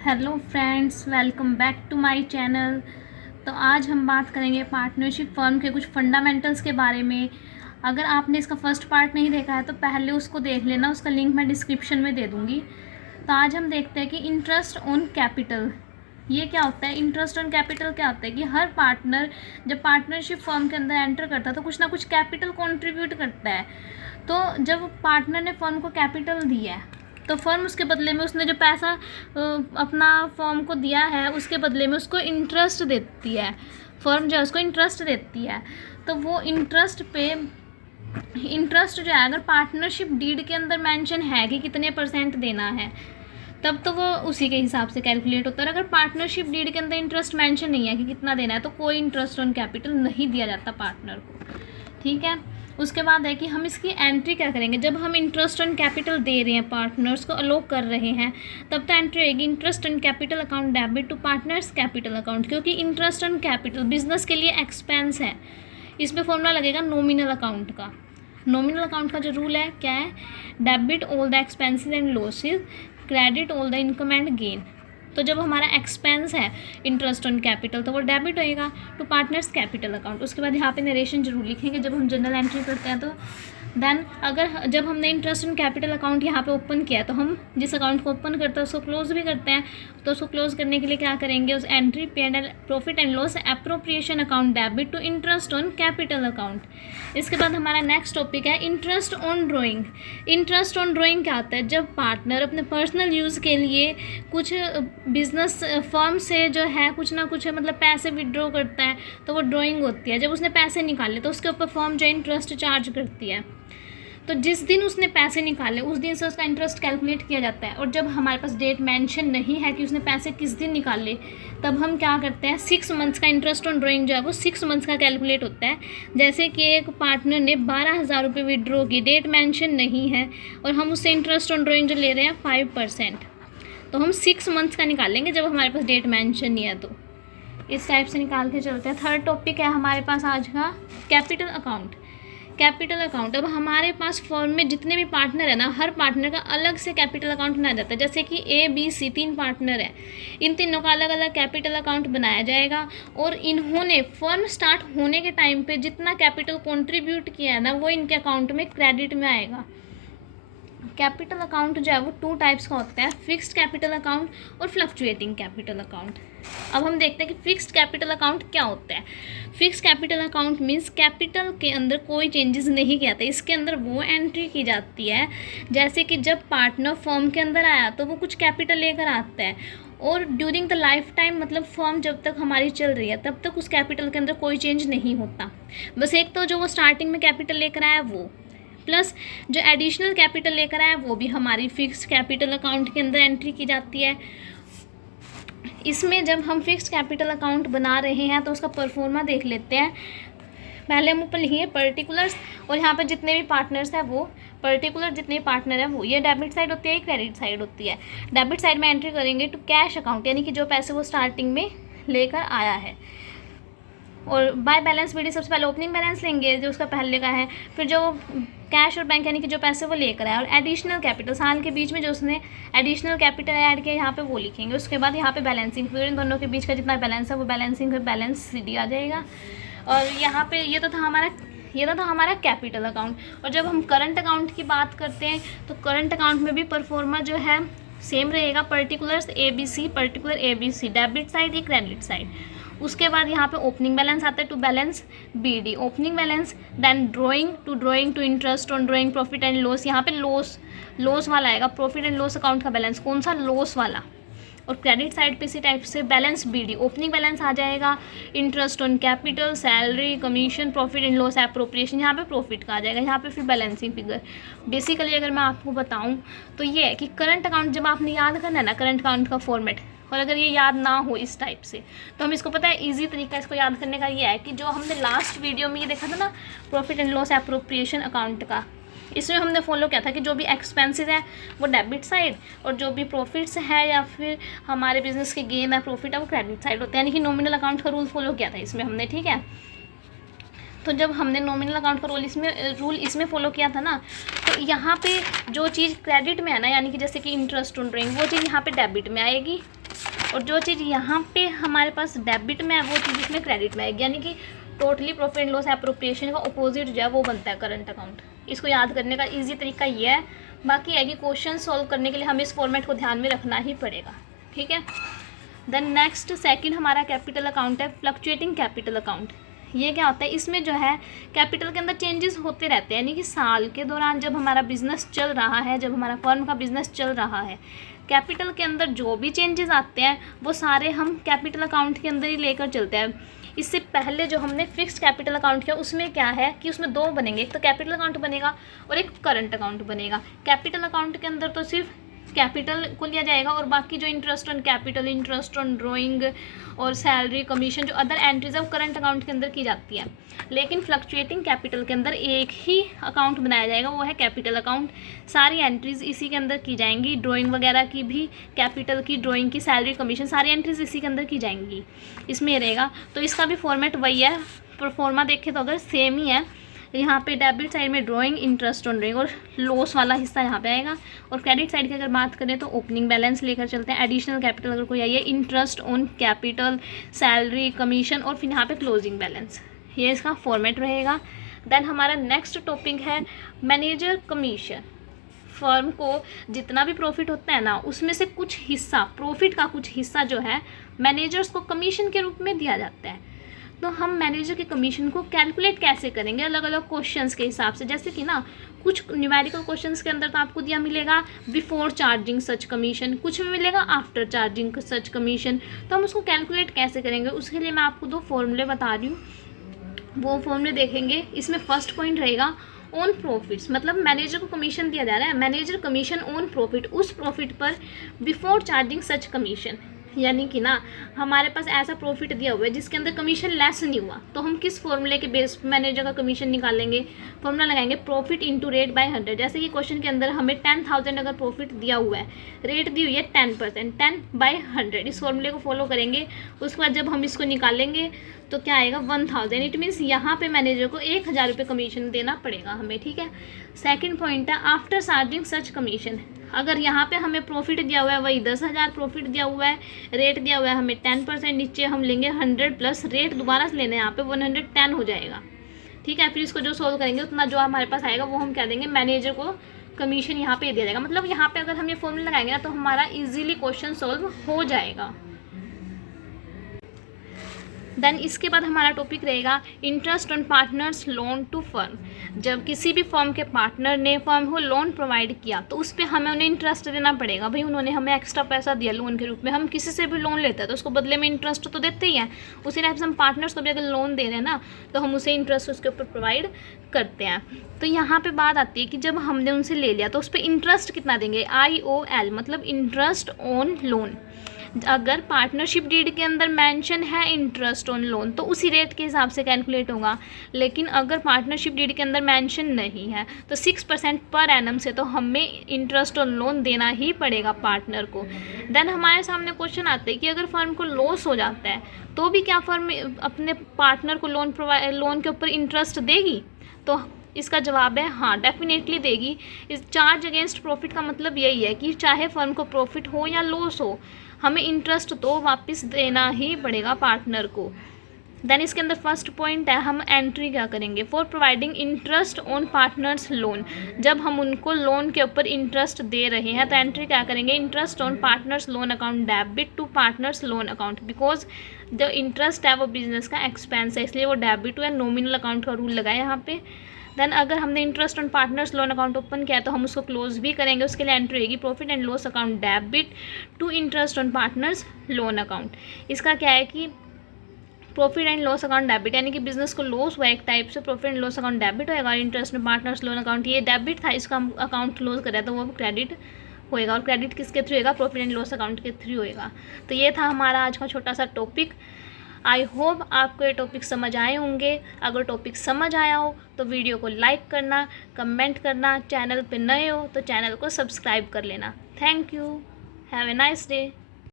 Hello friends, welcome back to my channel. तो आज हम बात करेंगे पार्टनरशिप फर्म के कुछ फंडामेंटल्स के बारे में। अगर आपने इसका फर्स्ट पार्ट नहीं देखा है तो पहले उसको देख लेना, उसका लिंक मैं डिस्क्रिप्शन में दे दूँगी। तो आज हम देखते हैं कि इंटरेस्ट ऑन कैपिटल ये क्या होता है। इंटरेस्ट ऑन कैपिटल क्या होता है कि हर पार्टनर जब पार्टनरशिप फर्म के अंदर एंटर करता है तो कुछ ना कुछ कैपिटल कंट्रीब्यूट करता है। तो जब पार्टनर ने फर्म को कैपिटल दिया है तो फर्म उसके बदले में उसने जो पैसा अपना फर्म को दिया है उसके बदले में उसको इंटरेस्ट देती है। फर्म जो है उसको इंटरेस्ट देती है। तो वो इंटरेस्ट जो है अगर पार्टनरशिप डीड के अंदर मेंशन है कि कितने % देना है तब तो वो उसी के हिसाब से कैलकुलेट होता है। अगर पार्टनरशिप डीड के अंदर इंटरेस्ट मेंशन नहीं है कि कितना देना है तो कोई इंटरेस्ट ऑन कैपिटल नहीं दिया जाता पार्टनर को। ठीक है। उसके बाद है कि हम इसकी एंट्री क्या करेंगे। जब हम इंटरेस्ट ऑन कैपिटल दे रहे हैं, पार्टनर्स को अलोक कर रहे हैं, तब तो एंट्री होगी interest on capital account debit to partners capital account, क्योंकि इंटरेस्ट ऑन कैपिटल बिजनेस के लिए एक्सपेंस है। इसमें फॉर्मूला लगेगा नॉमिनल अकाउंट का। नॉमिनल अकाउंट का जो रूल है क्या है, debit all the expenses and losses, credit all the income and gain. तो जब हमारा एक्सपेंस है इंटरेस्ट ऑन कैपिटल तो वो डेबिट होएगा टू पार्टनर्स कैपिटल अकाउंट। उसके बाद यहाँ पे नरेशन जरूर लिखेंगे जब हम जनरल एंट्री करते हैं। तो देन अगर जब हमने इंटरेस्ट ऑन कैपिटल अकाउंट यहाँ पे ओपन किया तो हम जिस अकाउंट को ओपन करते हैं उसको क्लोज भी करते हैं। तो उसको क्लोज करने के लिए क्या करेंगे, उस entry profit and loss appropriation account debit to interest on capital account. इसके बाद हमारा नेक्स्ट टॉपिक है interest on drawing. Interest on drawing क्या होता है, जब पार्टनर अपने पर्सनल यूज़ के लिए कुछ बिजनेस फर्म से जो है कुछ ना कुछ मतलब पैसे विड्रॉ करता है तो वो ड्राइंग होती है। जब उसने पैसे निकाले तो उसके ऊपर फर्म जो इंटरेस्ट चार्ज करती है। तो जिस दिन उसने पैसे निकाले उस दिन से उसका इंटरेस्ट कैलकुलेट किया जाता है। और जब हमारे पास डेट मेंशन नहीं है कि उसने पैसे किस दिन निकाले तब हम क्या करते हैं, 6 मंथ्स का इंटरेस्ट ऑन ड्राइंग जो है वो 6 मंथ्स का कैलकुलेट होता है। जैसे कि एक पार्टनर ने 12,000 रुपये विड्रॉ की, डेट मेंशन नहीं है और हम उससे इंटरेस्ट ऑन ड्राइंग जो ले रहे हैं 5%, तो हम 6 मंथ्स का निकालेंगे जब हमारे पास डेट मेंशन नहीं है। तो इस टाइप से निकाल के चलते हैं। थर्ड टॉपिक है हमारे पास आज का कैपिटल अकाउंट। कैपिटल अकाउंट, अब हमारे पास फर्म में जितने भी पार्टनर है ना, हर पार्टनर का अलग से कैपिटल अकाउंट बनाया जाता है। जैसे कि ABC 3 पार्टनर है, इन तीनों का अलग अलग कैपिटल अकाउंट बनाया जाएगा और इन्होंने फर्म स्टार्ट होने के टाइम पे जितना कैपिटल कंट्रीब्यूट किया है ना वो इनके अकाउंट में क्रेडिट में आएगा। कैपिटल अकाउंट जो है वो 2 टाइप्स का होता है, फिक्स्ड कैपिटल अकाउंट और फ्लक्चुएटिंग कैपिटल अकाउंट। अब हम देखते हैं कि फिक्स्ड कैपिटल अकाउंट क्या होता है। Fixed capital account means capital के अंदर कोई चेंजेस नहीं किया जाता। इसके अंदर वो एंट्री की जाती है जैसे कि जब पार्टनर फर्म के अंदर आया तो वो कुछ कैपिटल लेकर आता है और ड्यूरिंग द लाइफ टाइम मतलब फर्म जब तक हमारी चल रही है तब तक उस कैपिटल के अंदर कोई चेंज नहीं होता। बस एक तो जो वो स्टार्टिंग में कैपिटल लेकर आया वो, प्लस जो एडिशनल कैपिटल लेकर आया वो भी हमारी फिक्स्ड कैपिटल अकाउंट के अंदर एंट्री की जाती है। इसमें जब हम फिक्स्ड कैपिटल अकाउंट बना रहे हैं तो उसका परफॉर्मा देख लेते हैं। पहले हम ऊपर लिखेंगे पर्टिकुलर्स और यहाँ पर जितने भी पार्टनर्स हैं वो पर्टिकुलर, जितने पार्टनर हैं वो, ये डेबिट साइड होती है, ये क्रेडिट साइड होती है। डेबिट साइड में एंट्री करेंगे टू कैश अकाउंट, यानी कि जो पैसे वो स्टार्टिंग में लेकर आया है। और बाय बैलेंस बीडी सबसे पहले ओपनिंग बैलेंस लेंगे जो उसका पहले का है, फिर जो कैश और बैंक यानी कि जो पैसे वो लेकर आया, और एडिशनल कैपिटल साल के बीच में जो उसने एडिशनल कैपिटल ऐड किया यहाँ पे वो लिखेंगे। उसके बाद यहाँ पे बैलेंसिंग, फिर इन दोनों के बीच का जितना बैलेंस है वो बैलेंसिंग फिर बैलेंस CD आ जाएगा। और यहाँ पे ये तो था हमारा कैपिटल अकाउंट। और जब हम करंट अकाउंट की बात करते हैं तो करंट अकाउंट में भी परफॉर्मा जो है सेम रहेगा, particulars ABC, particular ABC, debit side या क्रेडिट साइड। उसके बाद यहाँ पे ओपनिंग बैलेंस आता है to balance BD, opening balance, then drawing to interest on drawing, profit and loss, यहाँ पे लॉस वाला आएगा, प्रॉफिट एंड लॉस अकाउंट का बैलेंस कौन सा, लॉस वाला। और क्रेडिट साइड पे इसी टाइप से बैलेंस BD, ओपनिंग बैलेंस आ जाएगा interest on capital, salary, commission, profit and loss appropriation, यहाँ पे प्रॉफिट का आ जाएगा, यहाँ पे फिर बैलेंसिंग फिगर। बेसिकली अगर मैं आपको बताऊँ तो ये है कि करंट अकाउंट जब आपने याद करना है ना करंट अकाउंट का फॉर्मेट, और अगर ये याद ना हो इस टाइप से तो हम इसको, पता है इजी तरीका इसको याद करने का ये है कि जो हमने लास्ट वीडियो में ये देखा था ना profit and loss appropriation account का, इसमें हमने फॉलो किया था कि जो भी एक्सपेंसेस है वो डेबिट साइड और जो भी प्रॉफिट्स है या फिर हमारे बिजनेस के गेन है प्रॉफिट है वो क्रेडिट साइड होते हैं, यानी कि नॉमिनल अकाउंट का रूल फॉलो किया था इसमें हमने। ठीक है, तो जब हमने नॉमिनल अकाउंट का रूल इसमें फॉलो किया था ना, तो यहाँ पे जो चीज़ क्रेडिट में है ना, यानी कि जैसे कि इंटरेस्ट ऑन ड्राइंग, वो चीज़ यहाँ पे डेबिट में आएगी और जो चीज़ यहाँ पे हमारे पास डेबिट में है वो चीज़ इसमें क्रेडिट में आएगी, यानी कि totally profit and loss appropriation का अपोजिट जो है वो बनता है करंट अकाउंट। इसको याद करने का ईजी तरीका ये है, बाकी है कि क्वेश्चन सॉल्व करने के लिए हमें इस फॉर्मेट को ध्यान में रखना ही पड़ेगा, ठीक है। देन नेक्स्ट सेकंड हमारा कैपिटल अकाउंट है फ्लक्चुएटिंग कैपिटल अकाउंट। ये क्या होता है, इसमें जो है कैपिटल के अंदर चेंजेस होते रहते हैं, यानी कि साल के दौरान जब हमारा बिजनेस चल रहा है, जब हमारा फर्म का बिजनेस चल रहा है, कैपिटल के अंदर जो भी चेंजेस आते हैं वो सारे हम कैपिटल अकाउंट के अंदर ही लेकर चलते हैं। इससे पहले जो हमने फिक्स्ड कैपिटल अकाउंट किया उसमें क्या है कि उसमें दो बनेंगे, एक तो कैपिटल अकाउंट बनेगा और एक करंट अकाउंट बनेगा। कैपिटल अकाउंट के अंदर तो सिर्फ कैपिटल को लिया जाएगा और बाकी जो interest on capital, interest on drawing और सैलरी, कमीशन, जो अदर एंट्रीज है वो करंट अकाउंट के अंदर की जाती है। लेकिन फ्लक्चुएटिंग कैपिटल के अंदर एक ही अकाउंट बनाया जाएगा, वो है कैपिटल अकाउंट। सारी एंट्रीज इसी के अंदर की जाएंगी, ड्राइंग वगैरह की भी, कैपिटल की, ड्राइंग की, सैलरी, कमीशन, सारी एंट्रीज इसी के अंदर की जाएंगी, इसमें रहेगा। तो इसका भी फॉर्मेट वही है, प्रोफॉर्मा देखें तो अगर सेम ही है। यहाँ पे डेबिट साइड में ड्राइंग, इंटरेस्ट ऑन ड्राइंग और लॉस वाला हिस्सा यहाँ पे आएगा। और क्रेडिट साइड की अगर बात करें तो ओपनिंग बैलेंस लेकर चलते हैं, एडिशनल कैपिटल अगर कोई आई है, interest on capital, salary, commission और फिर यहाँ पे क्लोजिंग बैलेंस, ये इसका फॉर्मेट रहेगा। देन हमारा नेक्स्ट टॉपिक है मैनेजर कमीशन। फर्म को जितना भी प्रॉफिट होता है ना, उसमें से कुछ हिस्सा, प्रॉफिट का कुछ हिस्सा जो है मैनेजर्स को कमीशन के रूप में दिया जाता है। तो हम मैनेजर के कमीशन को कैलकुलेट कैसे करेंगे, अलग अलग क्वेश्चंस के हिसाब से। जैसे कि ना कुछ न्यूमेरिकल क्वेश्चंस के अंदर तो आपको दिया मिलेगा बिफोर चार्जिंग सच कमीशन, कुछ में मिलेगा आफ्टर चार्जिंग सच कमीशन। तो हम उसको कैलकुलेट कैसे करेंगे, उसके लिए मैं आपको 2 फॉर्मूले बता रही हूँ, वो फॉर्मूले देखेंगे। इसमें फर्स्ट पॉइंट रहेगा ऑन प्रॉफिट्स, मतलब मैनेजर को कमीशन दिया जा रहा है, मैनेजर कमीशन ऑन प्रॉफिट, उस प्रॉफिट पर बिफोर चार्जिंग सच कमीशन। यानी कि ना हमारे पास ऐसा प्रॉफिट दिया हुआ है जिसके अंदर कमीशन लेस नहीं हुआ, तो हम किस फॉर्मूले के बेस पर मैनेजर का कमीशन निकालेंगे, फॉर्मूला लगाएंगे प्रॉफिट इंटू रेट बाय 100। जैसे कि क्वेश्चन के अंदर हमें 10,000 अगर प्रॉफिट दिया हुआ है, रेट दी हुई है 10%, 10/100, इस फॉर्मूले को फॉलो करेंगे। उसके बाद जब हम इसको निकालेंगे तो क्या आएगा 1000। इट मीन्स यहाँ पे मैनेजर को 1000 रुपये कमीशन देना पड़ेगा हमें, ठीक है। सेकंड पॉइंट है आफ्टर चार्जिंग सच कमीशन। अगर यहाँ पे हमें प्रॉफिट दिया हुआ है वही 10,000 प्रॉफिट दिया हुआ है, रेट दिया हुआ है हमें 10%, नीचे हम लेंगे 100 प्लस रेट दोबारा से लेने, यहाँ पे 110 हो जाएगा, ठीक है। फिर इसको जो सोल्व करेंगे उतना जो हमारे पास आएगा वो हम कह देंगे मैनेजर को कमीशन यहाँ पे दिया जाएगा। मतलब यहाँ पे अगर हम ये फॉर्मूला लगाएंगे ना तो हमारा ईजिली क्वेश्चन सॉल्व हो जाएगा। देन इसके बाद हमारा टॉपिक रहेगा interest on partners loan to firm. जब किसी भी फर्म के पार्टनर ने फर्म को लोन प्रोवाइड किया तो उस पर हमें उन्हें इंटरेस्ट देना पड़ेगा। भाई उन्होंने हमें एक्स्ट्रा पैसा दिया लोन के रूप में, हम किसी से भी लोन लेते हैं तो उसको बदले में इंटरेस्ट तो देते ही हैं। उसी टाइप से हम पार्टनर्स को भी अगर लोन दे रहे हैं ना तो हम उसे इंटरेस्ट उसके ऊपर प्रोवाइड करते हैं। तो यहाँ पे बात आती है कि जब हमने उनसे ले लिया तो उस पर इंटरेस्ट कितना देंगे, IOL, मतलब इंटरेस्ट ऑन लोन। अगर पार्टनरशिप डीड के अंदर मेंशन है इंटरेस्ट ऑन लोन तो उसी रेट के हिसाब से कैलकुलेट होगा। लेकिन अगर पार्टनरशिप डीड के अंदर मेंशन नहीं है तो 6% पर एनम से तो हमें इंटरेस्ट ऑन लोन देना ही पड़ेगा पार्टनर को। देन हमारे सामने क्वेश्चन आते हैं कि अगर फर्म को लॉस हो जाता है तो भी क्या फर्म अपने पार्टनर को लोन के ऊपर इंटरेस्ट देगी, तो इसका जवाब है हाँ, डेफिनेटली देगी। इस चार्ज अगेंस्ट प्रॉफिट का मतलब यही है कि चाहे फर्म को प्रॉफिट हो या लॉस हो हमें इंटरेस्ट तो वापस देना ही पड़ेगा पार्टनर को। देन इसके अंदर फर्स्ट पॉइंट है हम एंट्री क्या करेंगे, for providing interest on partners loan. जब हम उनको लोन के ऊपर इंटरेस्ट दे रहे हैं तो एंट्री क्या करेंगे, interest on partners loan account debit to partners loan account, because जो इंटरेस्ट है वो बिजनेस का एक्सपेंस है इसलिए वो डेबिट हुआ, नॉमिनल अकाउंट का रूल लगा है यहाँ पे। देन अगर हमने interest on partners loan account open किया तो हम उसको क्लोज भी करेंगे, उसके लिए एंट्री रहेगी profit and loss account debit to interest on partners loan account. इसका क्या है कि profit and loss account debit, यानी कि बिजनेस को लॉस हुआ एक टाइप से, profit and loss account debit होएगा, interest on partners loan account ये डेबिट था, इसका अकाउंट क्लोज करा तो वो क्रेडिट होएगा। और क्रेडिट किसके थ्रू होएगा, प्रॉफिट एंड लॉस अकाउंट के थ्रू होएगा। तो ये था हमारा आज का छोटा सा टॉपिक। आई होप आपको ये टॉपिक समझ आए होंगे। अगर टॉपिक समझ आया हो तो वीडियो को लाइक करना, कमेंट करना, चैनल पे नए हो तो चैनल को सब्सक्राइब कर लेना। Thank you, have a nice day.